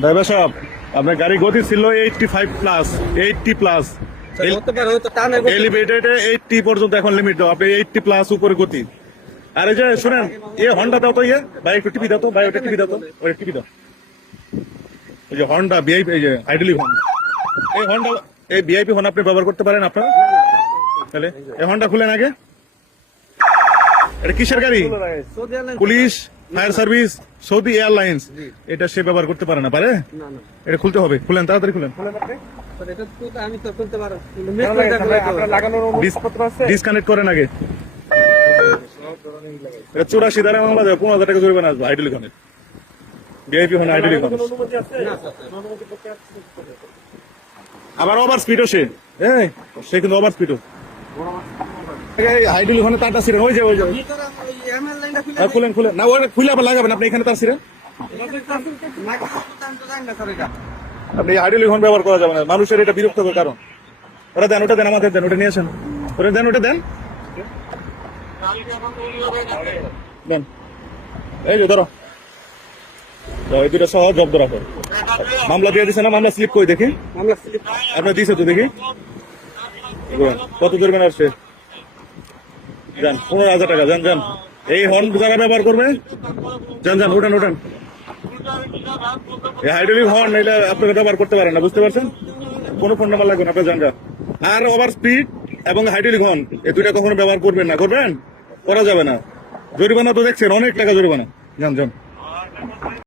Driver সাহেব, আপনার গাড়ি গতি ছিল 85+, 80+। এলিভেটেডে 80 পর্যন্ত এখন লিমিট দাও, আপনি 80+ উপরে গতি। আর এই যে শুনেন, হন্ডা দাও তো, ভাই একটু টিভি দাও তো, ভাই ওটা টিভি দাও তো, ওটা টিভি দাও। ওই যে হন্ডা ভিআইপি, এই যে আইডলি হন, এই হন্ডা, এই ভিআইপি হন আপনি ব্যবহার করতে পারেন আপনার। তাহলে এই হন্ডা খুলেন আগে। এটা কিসের গাড়ি? Police, fire service, Saudi airlines. এটা সে ব্যবহার করতে পারে না, পারে? এটা খুলতে হবে, খুলেন, তাড়াতাড়ি খুলেন। ডিসকানেক্ট করেন আগে। 84 ধারা মামলা দেবে, 15,000 টাকা জরিমানা আসবে। আইডলি খানের ভিআইপি হন, আইডলি খান। আবার ওভার স্পিডও সে কিন্তু ওভার স্পিডও। আইডলি খানে তারটা ছিলেন, ওই যে খুলেন খুলেন না, ওটা খুলে আবার লাগাবেন আপনি এখানে তার ছিলেন। আপনি আইডলি খান ব্যবহার করা যাবে না, মানুষের এটা বিরক্তকর কারণ। ওটা দেন, ওটা দেন, আমাদের দেন, ওটা নিয়ে আসেন, ওটা দেন, ওটা দেন, দেন। এই যে ধরো, এই দুটো সহ জব্দ রাখো। মামলা দিয়ে দিছে না? মামলা স্লিপ কই দেখি, আপনার দিছে তো দেখি। কত জরিমানা আসছে? যান, 15,000 টাকা। যান যান, এই হর্ন যারা ব্যবহার করবে, যান যান, ওঠান ওঠান। এই হাইড্রোলিক হর্ন এগুলো আপনারা ব্যবহার করতে পারেন না, বুঝতে পারছেন? কোনো ফোন নাম্বার লাগবে না, আপনার যান যান। আর ওভার স্পিড এবং হাইড্রোলিক হর্ন এই দুইটা কখনো ব্যবহার করবেন না, করবেন? করা যাবে না। জরিমানা তো দেখছেন, অনেক টাকা জরিমানা। যান যান।